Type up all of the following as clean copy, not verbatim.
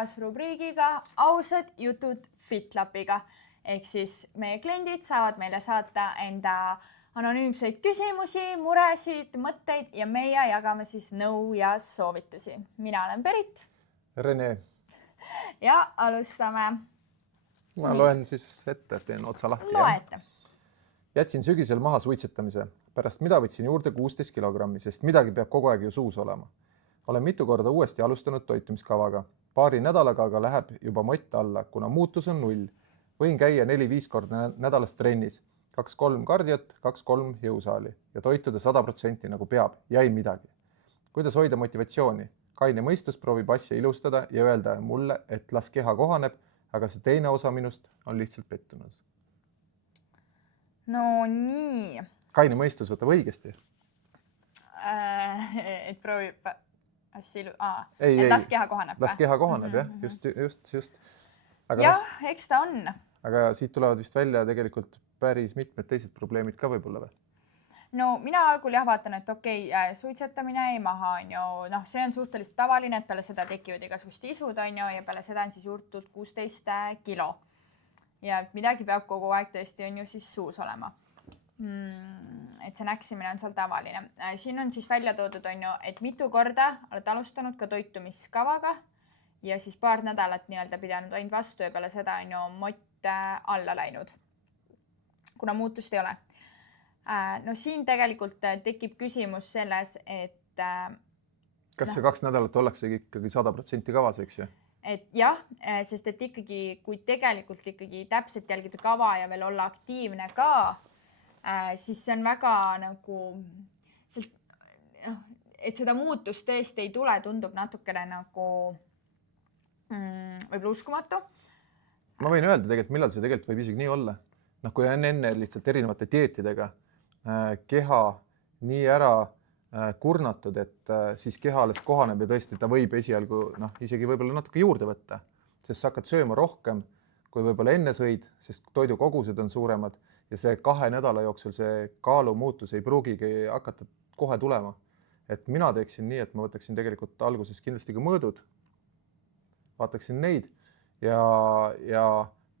taas rubriigiga ausad jutud FitLapiga. Ehk siis meie kliendid saavad meile saata enda anonüümseid küsimusi, muresid, mõtteid ja meie jagame siis nõu ja soovitusi. Mina olen Berit. Rene. Ja alustame. Ma loen siis ette, teen otsa lahti. Loe ette. Jätsin sügisel maha suitsetamisel. Pärast mida võtsin juurde 16 kilogrammi, sest midagi peab kogu aeg ju suus olema. Olen mitu korda uuesti alustanud toitumiskavaga. Paari nädalaga aga läheb juba mott alla, kuna muutus on 0. Võin käia 4-5 korda nädalas trennis. 2-3 kardiot, 2-3 jõusaali ja toituda 100% nagu peab ja ei midagi. Kuidas hoida motivatsiooni? Kaine mõistus proovib asja ilustada ja öelda mulle, et las keha kohaneb, aga see teine osa minust on lihtsalt pettunud. No nii. Kaine mõistus võtab õigesti. Et proovib asja et las keha kohaneb. Las keha kohaneb, jah. Just. Aga jah, eks ta on. Aga siit tulevad vist välja tegelikult päris mitmed teised probleemid ka võib-olla või? No mina algul jah vaatan, et suitsetamine ei maha on ju. No see on suhteliselt tavaline, et peale seda tekivad igasugust isud on ju ja peale seda on siis juurtud 16 kilo. Ja midagi peab kogu aeg tõesti on ju siis suus olema. Et see näksimine on seal tavaline. Siin on siis välja toodud on ju, et mitu korda oled alustanud ka toitumiskavaga ja siis paar nädalat nii-öelda pidanud ainult vastu ja peale seda on ju mott alla läinud, kuna muutust ei ole. No siin tegelikult tekib küsimus selles, et kas see 2 nädalat ollakse ikkagi 100% kavas, eks ju? Et jah, sest et ikkagi, kui tegelikult ikkagi täpselt jälgida kava ja veel olla aktiivne ka, siis see on väga nagu, et seda muutust tõesti ei tule, tundub natukene nagu võib-olla uskumatu. Ma võin öelda tegelikult, millal see tegelikult võib isegi nii olla. Kui on enne lihtsalt erinevate dieetidega keha nii ära kurnatud, et siis keha alles kohaneb ja tõesti ta võib esialgu isegi võib-olla natuke juurde võtta, sest sa hakkad sööma rohkem, kui võib-olla enne sõid, sest toidukogused on suuremad ja see 2 nädala jooksul see kaalu muutus ei pruugigi hakata kohe tulema. Et mina teeksin nii, et ma võtaksin tegelikult alguses kindlasti ka mõõdud, vaataksin neid ja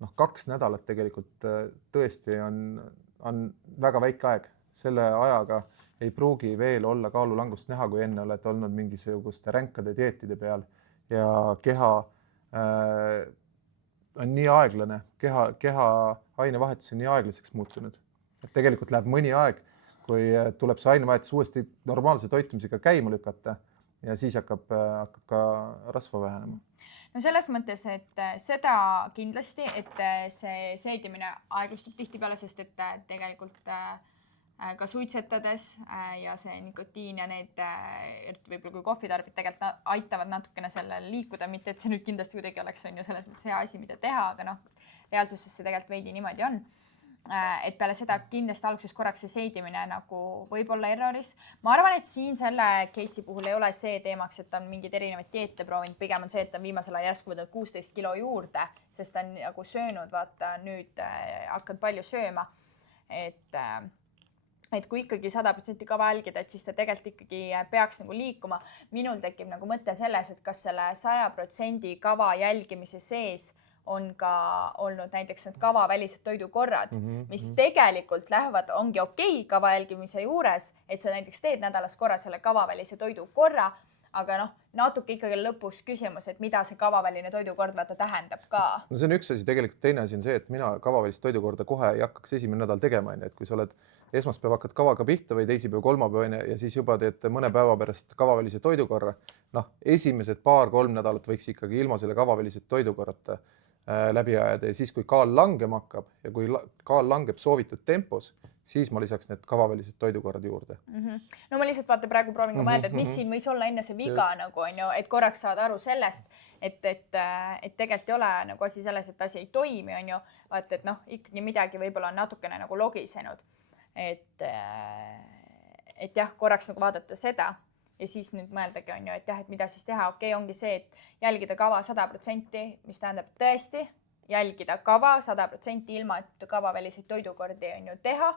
2 nädalat tegelikult tõesti on väga väike aeg. Selle ajaga ei pruugi veel olla kaalulangust näha, kui enne oled olnud mingisuguste ränkade dieetide peal ja keha on nii aeglane, keha ainevahetus on nii aeglaseks muutunud. Et tegelikult läheb mõni aeg, kui tuleb see ainevahetus uuesti normaalse toitumisega käima lükata ja siis hakkab ka rasva vähenema. No selles mõttes, et seda kindlasti, et see seedimine aeglustub tihtipeale, sest et tegelikult ka suitsetades ja see nikotiin ja need, võib-olla kui kohvitarbid tegelikult aitavad natukene sellel liikuda, mitte et see nüüd kindlasti kuidagi oleks on ju selles mõttes hea asi, mida teha, aga reaalsuses see tegelikult veidi niimoodi on. Et peale seda kindlasti alguses korraks see seedimine nagu võib-olla erroris. Ma arvan, et siin selle case'i puhul ei ole see teemaks, et on mingid erinevad dieete proovinud. Pigem on see, et on viimasel ajal järsku võtnud 16 kilo juurde, sest on nagu söönud, vaata nüüd hakkad palju sööma. Et kui ikkagi 100% kava jälgida, et siis ta tegelikult ikkagi peaks nagu liikuma. Minul tekib nagu mõte selles, et kas selle 100% kava jälgimise sees on ka olnud näiteks need kavavälised toidukorrad, mis tegelikult lähevad, ongi okei kava jälgimise juures, et sa näiteks teed nädalas korra selle kavavälise toidukorra, aga natuke ikkagi lõpus küsimus, et mida see kavaväline toidukord vaata tähendab ka. No see on üks asi, tegelikult teine asi on see, et mina kavavälist toidukorda kohe ei hakkaks esimene nädal tegema, et kui sa oled esmaspäev hakkad kavaga pihta või teisipäev, kolmapäev ja siis juba teed mõne päeva pärast kavavälise toidukorra, esimesed 2-3 nädalat võiks ikkagi ilma selle kavavälised toidukorrata läbi ajada ja siis, kui kaal langema hakkab ja kui kaal langeb soovitud tempos, siis ma lisaks need kavavälised toidukorrad juurde. No ma lihtsalt vaata praegu proovin ka mõelda, et mis siin võis olla enne see viga, nagu on ju, et korraks saad aru sellest, et tegelikult ei ole nagu asi selles, et asi ei toimi, on ju, vaata, et ikkagi midagi võib-olla on natukene nagu logisenud, et jah, korraks nagu vaadata seda. Ja siis nüüd mõeldagi on ju, et jah, et mida siis teha. Okei, ongi see, et jälgida kava 100%, mis tähendab tõesti jälgida kava 100% ilma, et kavaväliseid toidukordi on ju teha,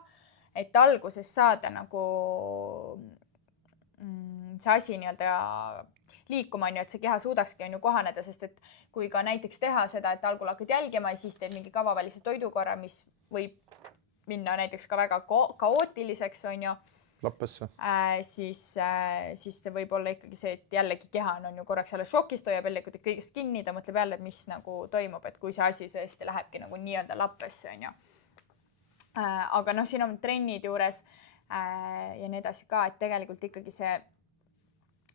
et alguses saada nagu see asi nii-öelda liikuma, on ju, et see keha suudakski on ju kohaneda, sest et kui ka näiteks teha seda, et algul hakkad jälgima ja siis teed mingi kavavälise toidukorra, mis võib minna näiteks ka väga kaootiliseks, on ju, lappesse. siis see võib olla ikkagi see, et jällegi keha on ju korraks jälle šokis, hoiab jälle kõigest kinni, ta mõtleb jälle, et mis nagu toimub, et kui see asi tõesti lähebki nagu nii-öelda lappesse, on ju. Aga noh, siin on trennid juures ja nii edasi ka, et tegelikult ikkagi see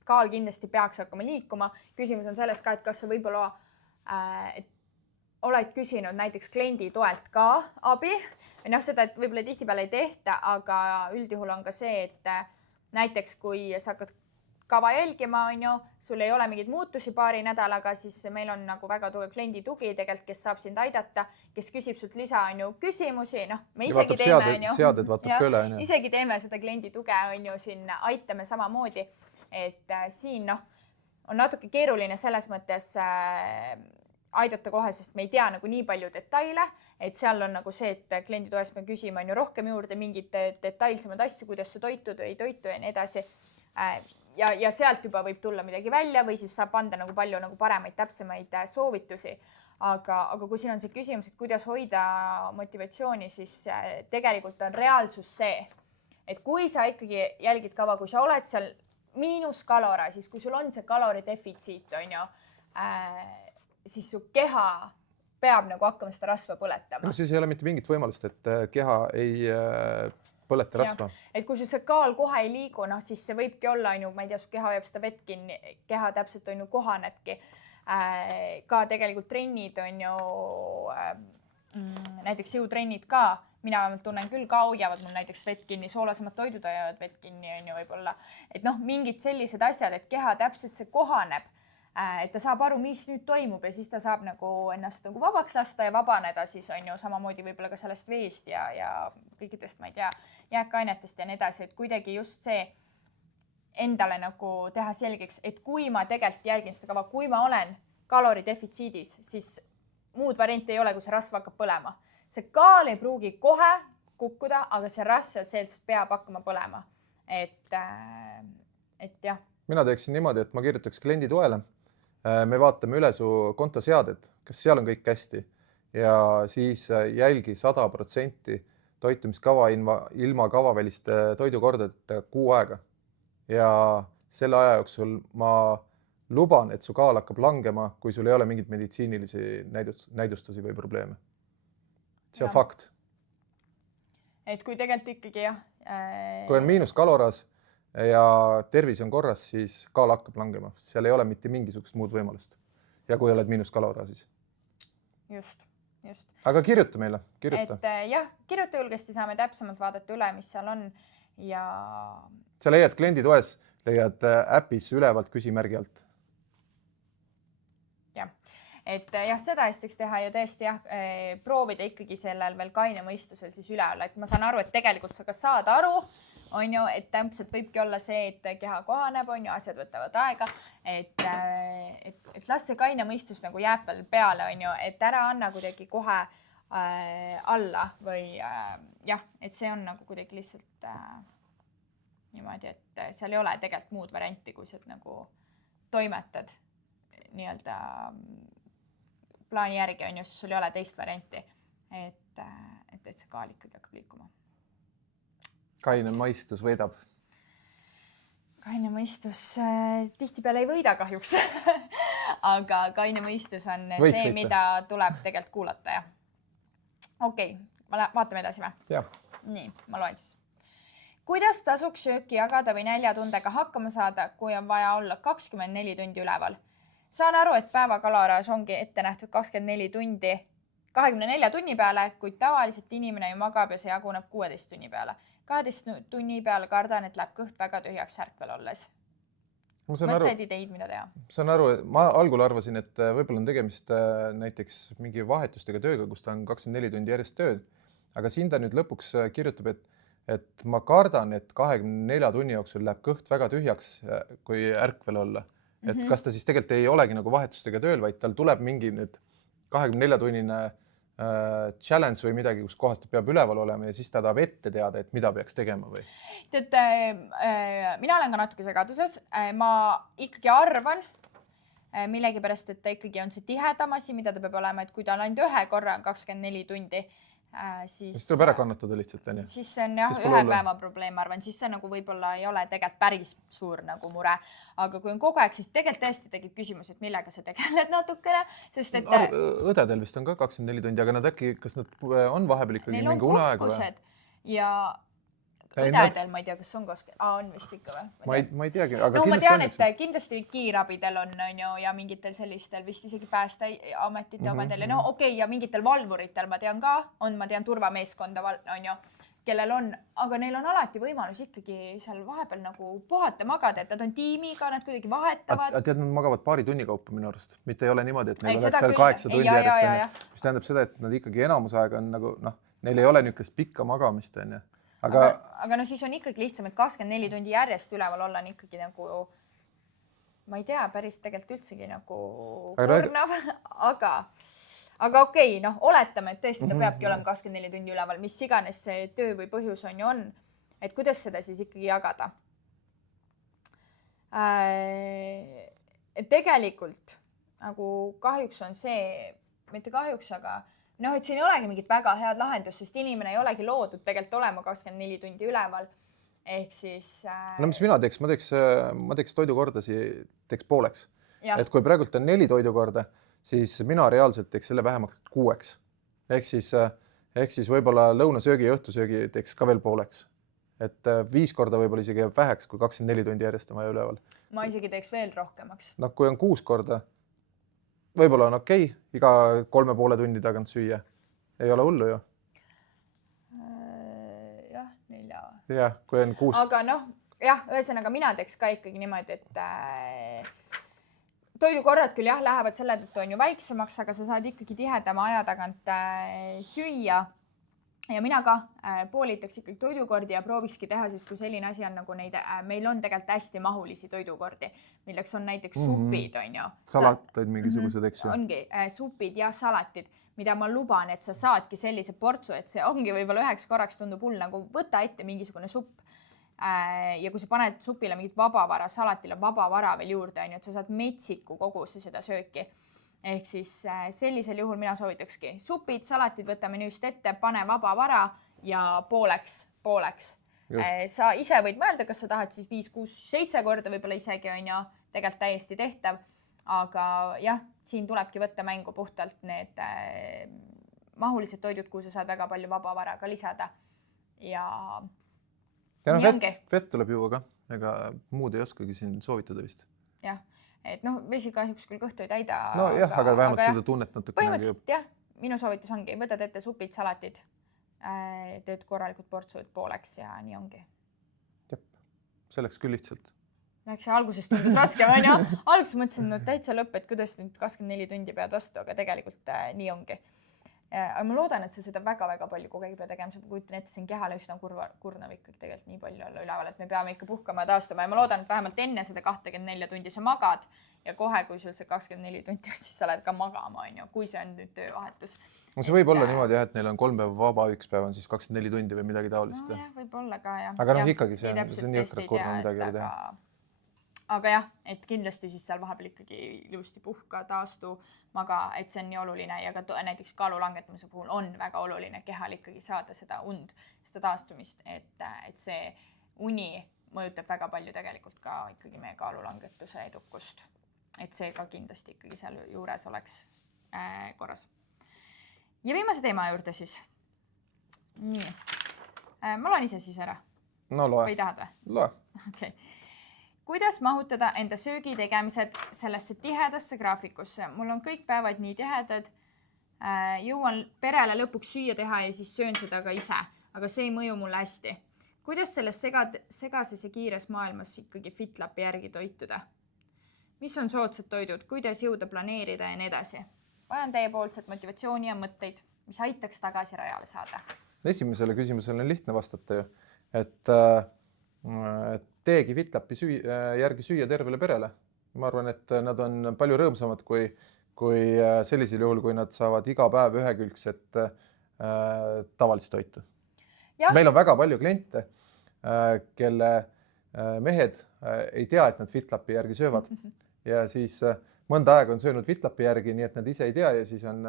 kaal kindlasti peaks hakkama liikuma. Küsimus on selles ka, et kas sa võib-olla oled küsinud näiteks kliendi toelt ka abi. Noh, seda, et võib-olla tihtipeale ei tehta, aga üldjuhul on ka see, et näiteks kui sa hakkad kava jälgima, on ju, sul ei ole mingeid muutusi paari nädalaga, siis meil on nagu väga tugev kliendi tugi tegelikult, kes saab sind aidata, kes küsib sult lisa, on ju, küsimusi, noh, me isegi teeme, on ju. Seaded vaatab üle, on ju. Isegi teeme seda kliendi tuge, on ju, siin aitame samamoodi, et siin, noh, on natuke keeruline selles mõttes aidata kohe, sest me ei tea nagu nii palju detaile, et seal on nagu see, et kliendi toest me küsime on ju rohkem juurde mingid detailsemad asju, kuidas see toitud või ei toitu ja nii edasi. Ja sealt juba võib tulla midagi välja või siis saab anda nagu palju nagu paremaid, täpsemaid soovitusi. Aga kui siin on see küsimus, et kuidas hoida motivatsiooni, siis tegelikult on reaalsus see, et kui sa ikkagi jälgid kava, kui sa oled seal miinuskalora, siis kui sul on see kaloridefitsiit, on ju, siis su keha peab nagu hakkama seda rasva põletama. No siis ei ole mitte mingit võimalust, et keha ei põleta rasva. Et kui see kaal kohe ei liigu, noh, siis see võibki olla, on ju, ma ei tea, su keha hoiab seda vett kinni, keha täpselt on ju kohanebki. Ka tegelikult trennid on ju, näiteks jõutrennid ka, mina vähemalt tunnen küll ka hoiavad mul näiteks vett kinni, soolasemad toidud hoiavad vett kinni, on ju võib-olla. Et noh, mingid sellised asjad, et keha täpselt see kohaneb, et ta saab aru, mis nüüd toimub ja siis ta saab nagu ennast nagu vabaks lasta ja vabaneda siis on ju samamoodi võib-olla ka sellest veest ja kõikidest, ma ei tea, jääkainetest ja nii edasi, et kuidagi just see endale nagu teha selgeks, et kui ma tegelikult jälgin seda kava, kui ma olen kaloridefitsiidis, siis muud varianti ei ole, kui see rasv hakkab põlema. See kaal ei pruugi kohe kukkuda, aga see rasv sealt peab hakkama põlema. Et jah. Mina teeksin niimoodi, et ma kirjutaks kliendi toele. Me vaatame üle su kontoseadet, kas seal on kõik hästi ja siis jälgi 100% toitumiskava ilma kavaväliste toidukordadeta 6 aega. Ja selle aja jooksul ma luban, et su kaal hakkab langema, kui sul ei ole mingit meditsiinilisi näidustusi või probleeme. See on fakt. Et kui tegelikult ikkagi jah. Kui on miinuskaloras ja tervis on korras, siis kaal hakkab langema. Seal ei ole mitte mingisugust muud võimalust. Ja kui oled miinuskalora, siis. Just. Aga kirjuta meile, kirjuta. Et jah, kirjuta julgesti, saame täpsemalt vaadata üle, mis seal on. Ja sa leiad kliendi toes, leiad äpis ülevalt küsimärgi alt. Jah, et jah, seda esiteks teha ja tõesti jah, proovida ikkagi sellel veel kaine mõistusel siis üle olla. Et ma saan aru, et tegelikult sa ka saad aru, on ju, et täpselt võibki olla see, et keha kohaneb, on ju, asjad võtavad aega, et las see kaine mõistus nagu jääb veel peale, on ju, et ära anna kuidagi kohe alla või jah, et see on nagu kuidagi lihtsalt niimoodi, et seal ei ole tegelikult muud varianti, kui sa nagu toimetad nii-öelda plaani järgi, on ju, sul ei ole teist varianti, et see kaal ikkagi hakkab liikuma. Kaine mõistus võidab. Kaine mõistus tihtipeale ei võida kahjuks, aga kaine mõistus on Võiks see, võita. mida tuleb tegelikult kuulata. Ja. Okei, vaatame edasi või? Jah. Nii, ma loen siis. Kuidas tasuks sööki jagada või näljatundega hakkama saada, kui on vaja olla 24 tundi üleval? Saan aru, et päevakaloraaž ongi ette nähtud 24 tunni peale, kuid tavaliselt inimene ju magab ja see jaguneb 16 tunni peale. 12 tunni peale kardan, et läheb kõht väga tühjaks ärkvel olles. Mõtteid ideid, mida teha? Saan aru, ma algul arvasin, et võib-olla on tegemist näiteks mingi vahetustega tööga, kus ta on 24 tundi järjest tööd, aga siin ta nüüd lõpuks kirjutab, et ma kardan, et 24 tunni jooksul läheb kõht väga tühjaks, kui ärkvel olla. Et kas ta siis tegelikult ei olegi nagu vahetustega tööl, vaid tal tuleb mingi nüüd 24-tunnine challenge või midagi, kus kohas ta peab üleval olema ja siis ta tahab ette teada, et mida peaks tegema või? Tead, mina olen ka natuke segaduses. Ma ikkagi arvan millegipärast, et ta ikkagi on see tihedam asi, mida ta peab olema, et kui ta on ainult ühe korra 24 tundi, siis tuleb ära kannatada lihtsalt, on ju? Siis see on jah, ühe päeva probleem, ma arvan, siis see nagu võib-olla ei ole tegelikult päris suur nagu mure. Aga kui on kogu aeg, siis tegelikult tõesti tekib küsimus, et millega sa tegeled natukene, sest et õdedel vist on ka 24 tundi, aga nad äkki, kas nad on vahepeal ikkagi mingi uneaeg või? Ja õdedel, ma ei tea, kas on on vist ikka või? Ma ei teagi, aga ma tean, et kindlasti kiirabidel on ju ja mingitel sellistel vist isegi päästeametite omadel ja okei, ja mingitel valvuritel ma tean ka, ma tean turvameeskonda on ju, kellel on, aga neil on alati võimalus ikkagi seal vahepeal nagu puhata, magada, et nad on tiimiga, nad kuidagi vahetavad. Tead, nad magavad paari tunni kaupa minu arust, mitte ei ole niimoodi, et neil oleks seal 8 tundi järjest, mis tähendab seda, et nad ikkagi enamus aega on nagu neil ei ole niisugust pikka magamist, on ju. Aga no siis on ikkagi lihtsam, et 24 tundi järjest üleval olla on ikkagi nagu, ma ei tea, päris tegelikult üldsegi nagu kurnav, aga okei, oletame, et tõesti ta peabki olema 24 tundi üleval, mis iganes see töö või põhjus on ju on, et kuidas seda siis ikkagi jagada. Tegelikult nagu kahjuks on see, mitte kahjuks, aga et siin ei olegi mingit väga head lahendust, sest inimene ei olegi loodud tegelikult olema 24 tundi üleval. Ehk siis... No mis mina teeks? Ma teeks toidukordasid teeks pooleks. Et kui praegult on 4 toidukorda, siis mina reaalselt teeks selle vähemalt 6. Ehk siis võib-olla lõunasöögi ja õhtusöögi teeks ka veel pooleks. Et 5 korda võib-olla isegi jääb väheks, kui 24 tundi järjest on vaja üleval. Ma isegi teeks veel rohkemaks. Kui on 6 korda, võib-olla on okei, iga 3,5 tundi tagant süüa. Ei ole hullu ju. Jah, 4. Jah, kui on 6. Aga ühesõnaga mina teeks ka ikkagi niimoodi, et toidukorrad küll jah, lähevad selle tõttu on ju väiksemaks, aga sa saad ikkagi tihedama aja tagant süüa. Ja mina ka poolitaks ikkagi toidukordi ja proovikski teha, siis kui selline asi on nagu neid, meil on tegelikult hästi mahulisi toidukordi, milleks on näiteks supid, on ju. Salatid mingisugused, eks ju. Ongi supid ja salatid, mida ma luban, et sa saadki sellise portsu, et see ongi võib-olla üheks korraks tundub hull, nagu võta ette mingisugune supp. Ja kui sa paned supile mingit vabavara, salatile vabavara veel juurde, on ju, et sa saad metsiku koguse seda sööki. Ehk siis sellisel juhul mina soovitakski supid, salatid võtame nüüd ette, pane vabavara ja pooleks. Sa ise võid mõelda, kas sa tahad siis 5, 6, 7 korda võib-olla isegi on ju tegelikult täiesti tehtav. Aga jah, siin tulebki võtta mängu puhtalt need mahulised toidud, kuhu sa saad väga palju vabavara ka lisada. Ja vett tuleb juua ka, ega muud ei oskagi siin soovitada vist. Jah. Et vesi kahjuks küll kõhtu ei täida. No jah, aga vähemalt seda tunnet natuke. Põhimõtteliselt jah, minu soovitus ongi, võtad ette supid, salatid, teed korralikud portsud pooleks ja nii ongi. Jep, see läks küll lihtsalt. Läks algusest tundus raske, on ju. Alguses mõtlesin, täitsa lõpp, et kuidas nüüd 24 tundi pead vastu, aga tegelikult nii ongi. Aga ma loodan, et sa seda väga-väga palju kogu aeg pea tegema, sa kujutan ette siin kehale üsna kurnav ikkagi tegelikult nii palju olla üleval, et me peame ikka puhkama ja taastuma ja ma loodan, et vähemalt enne seda 24 tundi sa magad ja kohe, kui sul see 24 tundi, siis sa lähed ka magama, on ju, kui see on nüüd töövahetus. No see võib olla niimoodi jah, et neil on 3 päeva vaba, 1 päev on siis 24 tundi või midagi taolist. No jah, võib olla ka jah. Aga ikkagi see on jõhkralt kurnav midagi oli teha. Aga jah, et kindlasti siis seal vahepeal ikkagi ilusti puhka, taastu, maga, et see on nii oluline ja ka näiteks kaalu langetamise puhul on väga oluline kehal ikkagi saada seda und, seda taastumist, et see uni mõjutab väga palju tegelikult ka ikkagi meie kaalu langetuse edukust. Et see ka kindlasti ikkagi seal juures oleks korras. Ja viimase teema juurde siis. Nii. Ma loen ise siis ära. No loe. Või tahad või? Loe. Okei. Kuidas mahutada enda söögi tegemised sellesse tihedasse graafikusse? Mul on kõik päevad nii tihedad. Jõuan perele lõpuks süüa teha ja siis söön seda ka ise. Aga see ei mõju mulle hästi. Kuidas selles segases ja kiires maailmas ikkagi FitLapi järgi toituda? Mis on soodsad toidud? Kuidas jõuda planeerida ja nii edasi? Vajan teiepoolset motivatsiooni ja mõtteid, mis aitaks tagasi rajale saada. Esimesele küsimusele on lihtne vastata ju, et teegi FitLapi järgi süüa tervele perele. Ma arvan, et nad on palju rõõmsamad, kui sellisel juhul, kui nad saavad iga päev ühekülgset tavalist toitu. Meil on väga palju kliente, kelle mehed ei tea, et nad FitLapi järgi söövad ja siis mõnda aega on söönud FitLapi järgi, nii et nad ise ei tea ja siis on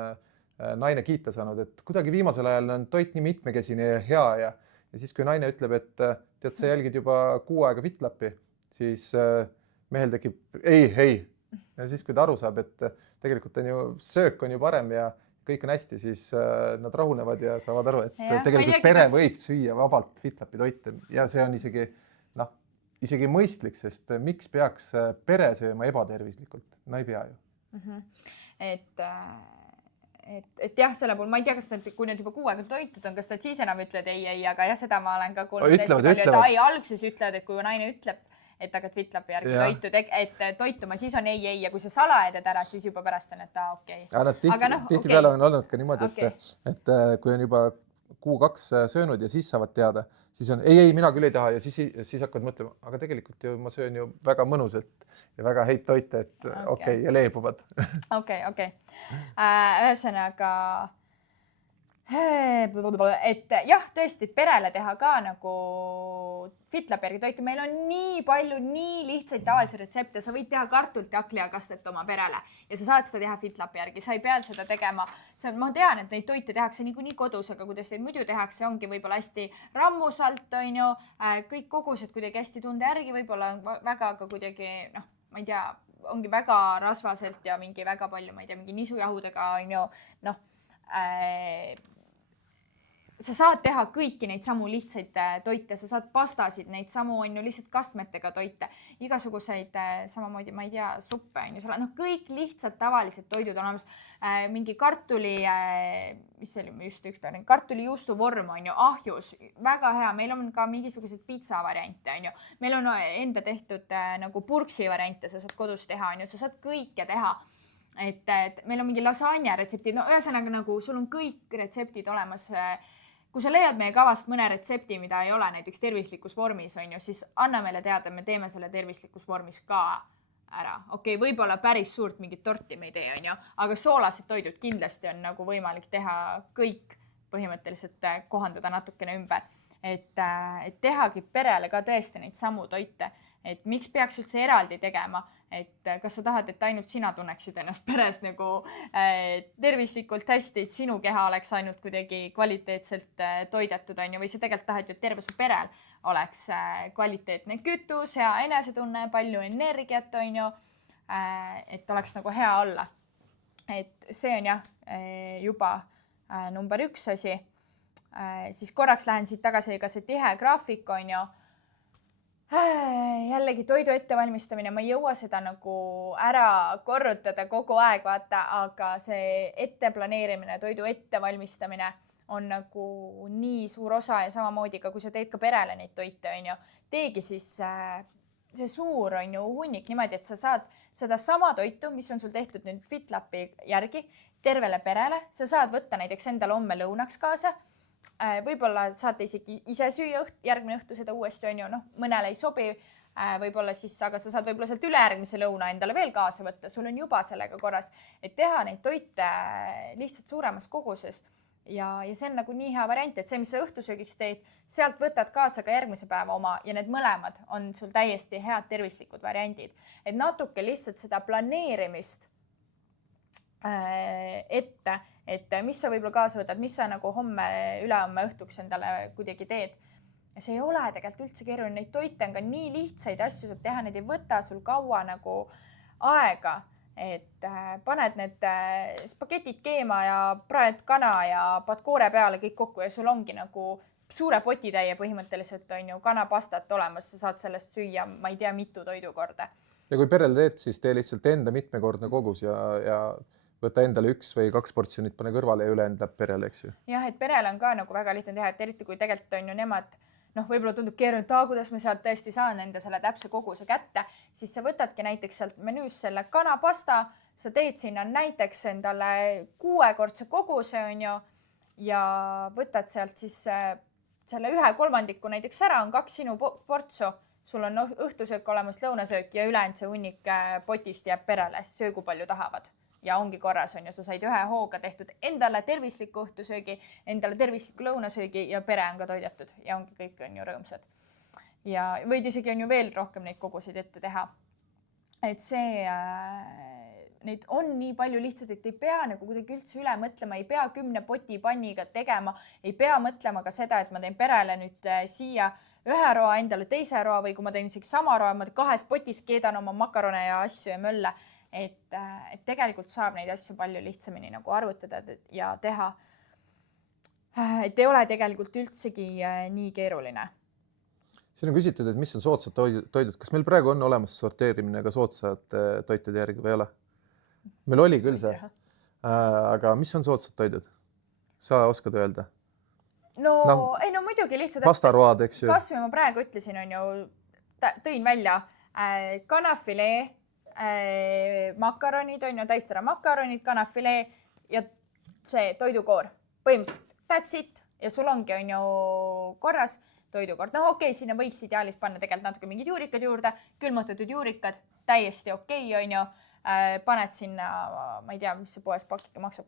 naine kiita saanud, et kuidagi viimasel ajal on toit nii mitmekesine ja hea ja siis, kui naine ütleb, et tead, sa jälgid juba 6 aega FitLapi, siis mehel tekib ei. Ja siis, kui ta aru saab, et tegelikult on ju söök on ju parem ja kõik on hästi, siis nad rahunevad ja saavad aru, et tegelikult pere võib süüa vabalt FitLapi toite ja see on isegi mõistlik, sest miks peaks pere sööma ebatervislikult? No ei pea ju. Et jah, selle puhul ma ei tea, kas nad, kui need juba 6 aega toitud on, kas nad siis enam ütlevad ei, aga jah, seda ma olen ka kuulnud hästi palju, et alguses ütlevad, et kui naine ütleb, et hakkad FitLapi järgi toituma, siis on ei ja kui sa salajad ära, siis juba pärast on, et okei. Tihtipeale on olnud ka niimoodi, et kui on juba 2 söönud ja siis saavad teada, siis on ei, mina küll ei taha ja siis hakkavad mõtlema, aga tegelikult ju ma söön ju väga mõnusalt ja väga häid toite, et okei, ja leebuvad. Okei. Ühesõnaga, et jah, tõesti, perele teha ka nagu FitLapi järgi toitu. Meil on nii palju, nii lihtsaid tavalisi retsepte. Sa võid teha kartult ja hakkliakastet oma perele ja sa saad seda teha FitLapi järgi. Sa ei pea seda tegema. Ma tean, et neid toite tehakse niikuinii kodus, aga kuidas neid muidu tehakse, ongi võib-olla hästi rammusalt, on ju, kõik kogused kuidagi hästi tunde järgi, võib-olla väga ka kuidagi, ma ei tea, ongi väga rasvaselt ja mingi väga palju, ma ei tea, mingi nisujahudega, on ju, sa saad teha kõiki neid samu lihtsaid toite, sa saad pastasid, neid samu on ju lihtsalt kastmetega toite, igasuguseid samamoodi, ma ei tea, suppe on ju, kõik lihtsad tavalised toidud on olemas, mingi kartuli, mis see oli just üks päev, kartulijuustu vorm on ju, ahjus, väga hea, meil on ka mingisugused pitsa variante on ju, meil on enda tehtud nagu purksi variante, sa saad kodus teha on ju, sa saad kõike teha. Et meil on mingi lasagna retseptid, ühesõnaga nagu sul on kõik retseptid olemas. Kui sa leiad meie kavast mõne retsepti, mida ei ole näiteks tervislikus vormis, on ju, siis anna meile teada, me teeme selle tervislikus vormis ka ära. Okei, võib-olla päris suurt mingit torti me ei tee, on ju, aga soolased toidud kindlasti on nagu võimalik teha kõik põhimõtteliselt kohandada natukene ümber. Et tehagi perele ka tõesti neid samu toite. Et miks peaks üldse eraldi tegema, et kas sa tahad, et ainult sina tunneksid ennast peres nagu tervislikult hästi, et sinu keha oleks ainult kuidagi kvaliteetselt toidetud, on ju, või sa tegelikult tahad, et terve su perel oleks kvaliteetne kütus, hea enesetunne, palju energiat, on ju, et oleks nagu hea olla. Et see on jah, juba number 1 asi. Siis korraks lähen siit tagasi ka see tihe graafik, on ju. Jällegi toidu ettevalmistamine, ma ei jõua seda nagu ära korrutada kogu aeg, vaata, aga see etteplaneerimine, toidu ettevalmistamine on nagu nii suur osa ja samamoodi ka, kui sa teed ka perele neid toite, on ju, teegi siis see suur on ju hunnik niimoodi, et sa saad seda sama toitu, mis on sul tehtud nüüd FitLapi järgi tervele perele, sa saad võtta näiteks endale homme lõunaks kaasa. Võib-olla saate isegi ise süüa järgmine õhtu seda uuesti, on ju, mõnele ei sobi, võib-olla siis, aga sa saad võib-olla sealt ülejärgmise lõuna endale veel kaasa võtta, sul on juba sellega korras, et teha neid toite lihtsalt suuremas koguses ja see on nagu nii hea variant, et see, mis sa õhtusöögiks teed, sealt võtad kaasa ka järgmise päeva oma ja need mõlemad on sul täiesti head tervislikud variandid, et natuke lihtsalt seda planeerimist ette, et mis sa võib-olla kaasa võtad, mis sa nagu homme, ülehomme õhtuks endale kuidagi teed. Ja see ei ole tegelikult üldse keeruline, neid toite on ka nii lihtsaid asju saab teha, need ei võta sul kaua nagu aega, et paned need spagetid keema ja praed kana ja paned koore peale kõik kokku ja sul ongi nagu suure potitäie põhimõtteliselt on ju kanapastat olemas, sa saad sellest süüa, ma ei tea, mitu toidukorda. Ja kui perel teed, siis tee lihtsalt enda mitmekordne kogus ja võta endale 1 või 2 portsjonit, pane kõrvale ja ülejäänud läheb perele, eks ju. Jah, et perele on ka nagu väga lihtne teha, et eriti kui tegelikult on ju nemad, võib-olla tundub keeruline, kuidas ma sealt tõesti saan enda selle täpse koguse kätte, siis sa võtadki näiteks sealt menüüs selle kanapasta, sa teed sinna näiteks endale 6-kordse koguse, on ju, ja võtad sealt siis selle 1/3 näiteks ära, on 2 sinu portsu, sul on õhtusöök olemas, lõunasöök ja ülejäänud see hunnik potist jääb perele, söögu palju tahavad. ja ongi korras, on ju, sa said ühe hooga tehtud endale tervisliku õhtusöögi, endale tervisliku lõunasöögi ja pere on ka toidetud ja ongi kõik on ju rõõmsad. Ja võid isegi on ju veel rohkem neid koguseid ette teha. Et see, neid on nii palju lihtsalt, et ei pea nagu kuidagi üldse üle mõtlema, ei pea 10 poti panniga tegema, ei pea mõtlema ka seda, et ma teen perele nüüd siia ühe roa, endale teise roa või kui ma teen isegi sama roa, ma 2 potis keedan oma makarone ja asju ja mölle. Et tegelikult saab neid asju palju lihtsamini nagu arvutada ja teha. Et ei ole tegelikult üldsegi nii keeruline. Siin on küsitud, et mis on soodsad toidud. Kas meil praegu on olemas sorteerimine ka soodsad toitude järgi või ei ole? Meil oli küll see. Aga mis on soodsad toidud? Sa oskad öelda? No muidugi lihtsalt. Pastaroad, eks ju. Kas või ma praegu ütlesin, on ju, tõin välja kanafilee, makaronid, on ju, täistera makaronid, kanafilee ja see toidukoor. Põhimõtteliselt that's it ja sul ongi, on ju, korras toidukoor. No okei, sinna võiks ideaalis panna tegelikult natuke mingid juurikad juurde, külmutatud juurikad, täiesti okei, on ju. Paned sinna, ma ei tea, mis see poes pakike maksab,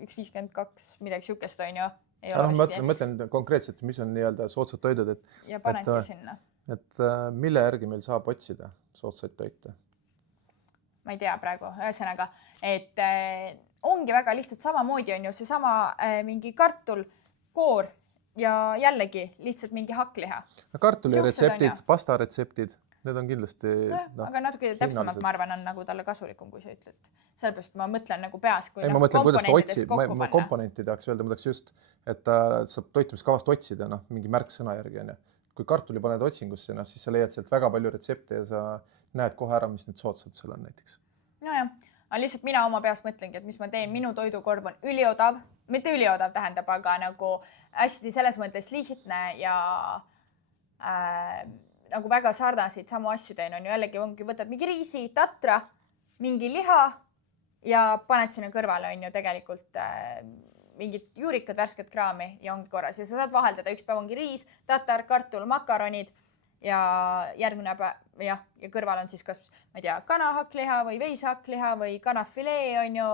1,52, midagi siukest, on ju. Mõtlen konkreetselt, mis on nii-öelda soodsad toidud, ja panedki sinna. Et mille järgi meil saab otsida soodsaid toite? Ma ei tea praegu, ühesõnaga, et ongi väga lihtsalt samamoodi on ju seesama mingi kartul, koor ja jällegi lihtsalt mingi hakkliha. Kartuli retseptid, pasta retseptid, need on kindlasti aga natuke täpsemalt ma arvan, on nagu talle kasulikum, kui sa ütled. Sellepärast ma mõtlen nagu peas, kui ma mõtlen, kuidas ta otsib, ma komponenti tahaks öelda, ma tahaks just, et ta saab toitumiskavast otsida mingi märksõna järgi. Kui kartuli paned otsingusse, siis sa leiad sealt väga palju retsepte ja sa näed kohe ära, mis need soodsad seal on näiteks. Nojah, aga lihtsalt mina oma peas mõtlengi, et mis ma teen, minu toidukorv on üliodav, mitte üliodav tähendab, aga nagu hästi selles mõttes lihtne ja nagu väga sarnaseid samu asju teen, on ju jällegi ongi, võtad mingi riisi, tatra, mingi liha ja paned sinna kõrvale, on ju tegelikult mingid juurikad, värsket kraami ja ongi korras. Ja sa saad vaheldada, üks päev ongi riis, tatar, kartul, makaronid ja järgmine päev ja kõrval on siis kas, ma ei tea, kanahakkliha või veishakkliha või kanafilee, on ju,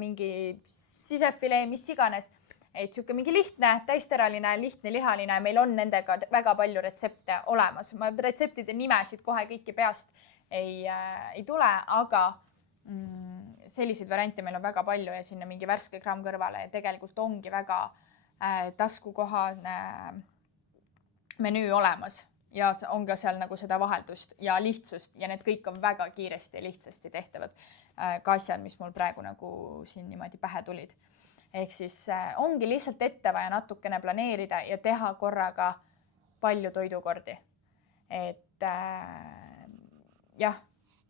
mingi sisefilee, mis iganes. Et siuke mingi lihtne, täisteraline, lihtne lihaline, meil on nendega väga palju retsepte olemas. Ma retseptide nimesid kohe kõiki peast ei tule, aga selliseid variante meil on väga palju ja sinna mingi värske kraam kõrvale ja tegelikult ongi väga taskukohane menüü olemas ja on ka seal nagu seda vaheldust ja lihtsust ja need kõik on väga kiiresti ja lihtsasti tehtavad ka asjad, mis mul praegu nagu siin niimoodi pähe tulid. Ehk siis ongi lihtsalt ette vaja natukene planeerida ja teha korraga palju toidukordi. Et jah,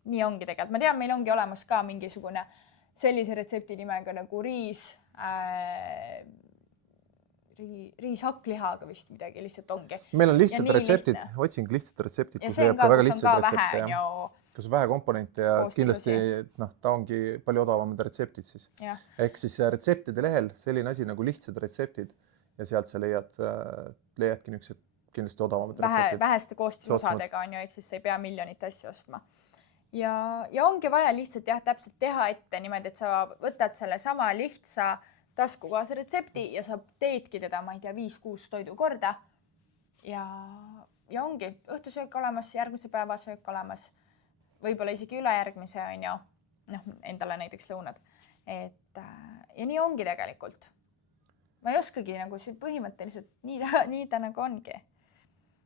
nii ongi tegelikult. Ma tean, meil ongi olemas ka mingisugune sellise retsepti nimega nagu riishakklihaga vist midagi lihtsalt ongi. Meil on lihtsad retseptid, otsing lihtsad retseptid, kus leiab ka väga lihtsad retsepte. Kus on vähe komponente ja kindlasti ta ongi palju odavamad retseptid siis. Ehk siis retseptide lehel selline asi nagu lihtsad retseptid ja sealt sa leiadki niisugused kindlasti odavamad retseptid. Väheste koostisosadega on ju, ehk siis sa ei pea miljonit asja ostma. Ja ongi vaja lihtsalt täpselt teha ette niimoodi, et sa võtad selle sama lihtsa taskukohase retsepti ja sa teedki teda, ma ei tea, 5-6 toidukorda ja ongi õhtusöök olemas, järgmise päeva söök olemas. Võib-olla isegi ülejärgmise on ju, endale näiteks lõunad. Ja nii ongi tegelikult. Ma ei oskagi nagu see põhimõtteliselt nii ta nagu ongi.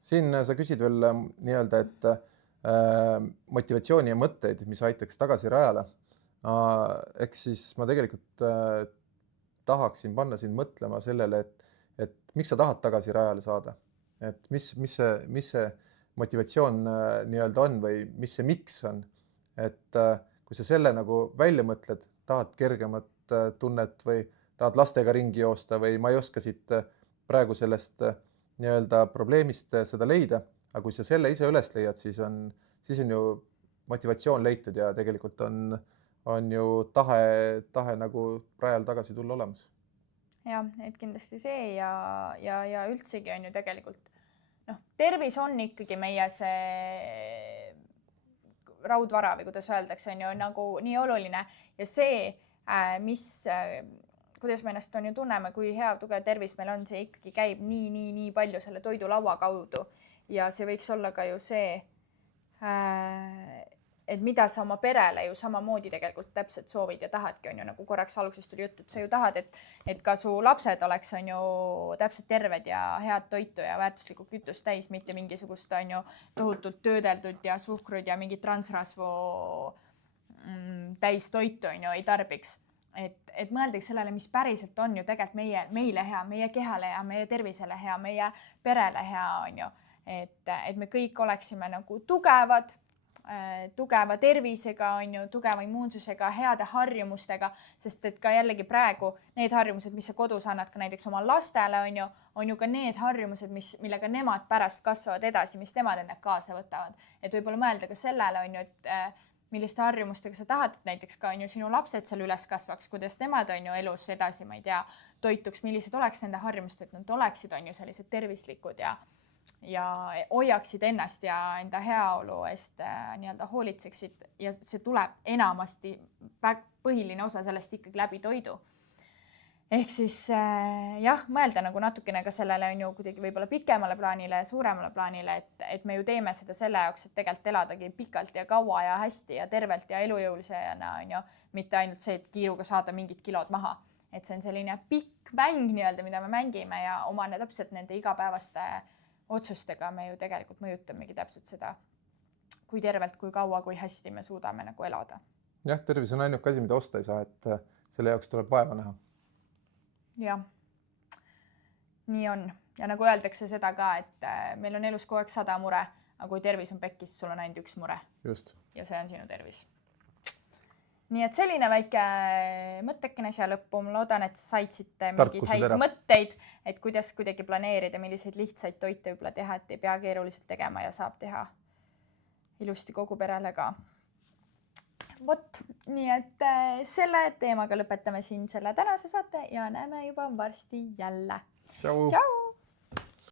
Siin sa küsid veel nii-öelda, et motivatsiooni ja mõtteid, mis aitaks tagasi rajale. Eks siis ma tegelikult tahaksin panna sind mõtlema sellele, et miks sa tahad tagasi rajale saada. Et mis see motivatsioon nii-öelda on või mis see miks on. Et kui sa selle nagu välja mõtled, tahad kergemat tunnet või tahad lastega ringi joosta või ma ei oska siit praegu sellest nii-öelda probleemist seda leida, aga kui sa selle ise üles leiad, siis on ju motivatsioon leitud ja tegelikult on ju tahe nagu rajal tagasi tulla olemas. Ja, et kindlasti see ja üldsegi on ju tegelikult tervis on ikkagi meie see raudvara või kuidas öeldakse, on ju nagu nii oluline ja see, kuidas me ennast on ju tunneme, kui hea tugev tervis meil on, see ikkagi käib nii palju selle toidulaua kaudu ja see võiks olla ka ju see, et mida sa oma perele ju samamoodi tegelikult täpselt soovid ja tahadki, on ju, nagu korraks alguses tuli jutt, et sa ju tahad, et ka su lapsed oleks, on ju, täpselt terved ja head toitu ja väärtuslikku kütust täis, mitte mingisugust, on ju, tohutult töödeldud ja suhkrut ja mingit transrasvu täis toitu, on ju, ei tarbiks. Et mõeldaks sellele, mis päriselt on ju tegelikult meile hea, meie kehale hea, meie tervisele hea, meie perele hea, on ju. Et me kõik oleksime nagu tugevad, tugeva tervisega, on ju, tugeva immuunsusega, heade harjumustega, sest et ka jällegi praegu need harjumused, mis sa kodus annad ka näiteks oma lastele, on ju ka need harjumused, millega nemad pärast kasvavad edasi, mis nemad enne kaasa võtavad. Et võib-olla mõelda ka sellele, on ju, et milliste harjumustega sa tahad, et näiteks ka on ju sinu lapsed seal üles kasvaks, kuidas nemad on ju elus edasi, ma ei tea, toituks, millised oleks nende harjumused, et nad oleksid, on ju sellised tervislikud ja hoiaksid ennast ja enda heaolu eest nii-öelda hoolitseksid ja see tuleb enamasti, põhiline osa sellest ikkagi läbi toidu. Ehk siis jah, mõelda nagu natukene ka sellele on ju kuidagi võib-olla pikemale plaanile, suuremale plaanile, et me ju teeme seda selle jaoks, et tegelikult eladagi pikalt ja kaua ja hästi ja tervelt ja elujõulisena on ju, mitte ainult see, et kiiruga saada mingid kilod maha. Et see on selline pikk mäng nii-öelda, mida me mängime ja oma täpselt nende igapäevaste otsustega me ju tegelikult mõjutamegi täpselt seda, kui tervelt, kui kaua, kui hästi me suudame nagu elada. Jah, tervis on ainuke asi, mida osta ei saa, et selle jaoks tuleb vaeva näha. Jah, nii on. Ja nagu öeldakse seda ka, et meil on elus kogu aeg 100 mure, aga kui tervis on pekkis, sul on ainult üks mure. Just. Ja see on sinu tervis. Nii et selline väike mõttekene siia lõppu. Ma loodan, et saidsite mingid häid mõtteid, et kuidas kuidagi planeerida, milliseid lihtsaid toite võib-olla teha, et ei pea keeruliselt tegema ja saab teha ilusti kogu perele ka. Vot, nii et selle teemaga lõpetame siin selle tänase saate ja näeme juba varsti jälle. Tšau! Tšau!